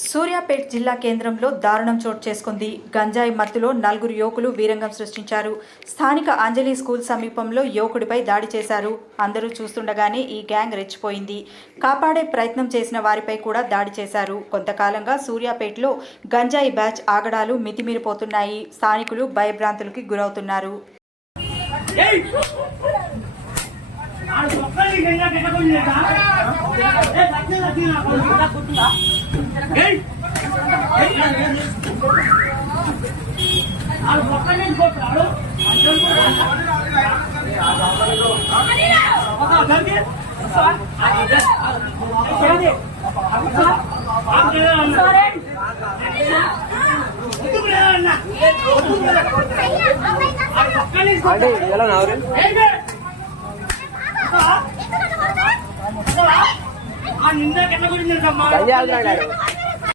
సూర్యాపేట్ జిల్లా కేంద్రంలో దారుణం చోటు చేసుకుంది. గంజాయి మత్తులో 4 యువకులు వీరంగం సృష్టించారు. స్థానిక అంజలి స్కూల్ సమీపంలో యువకుడిపై దాడి చేశారు. అందరూ చూస్తుండగానే ఈ గ్యాంగ్ రెచ్చిపోయింది. కాపాడే ప్రయత్నం చేసిన వారిపై కూడా దాడి చేశారు. కొంతకాలంగా సూర్యాపేటలో గంజాయి బ్యాచ్ ఆగడాలు మితిమీరిపోతున్నాయి. స్థానికులు భయభ్రాంతులకి గురవుతున్నారు. నిన్న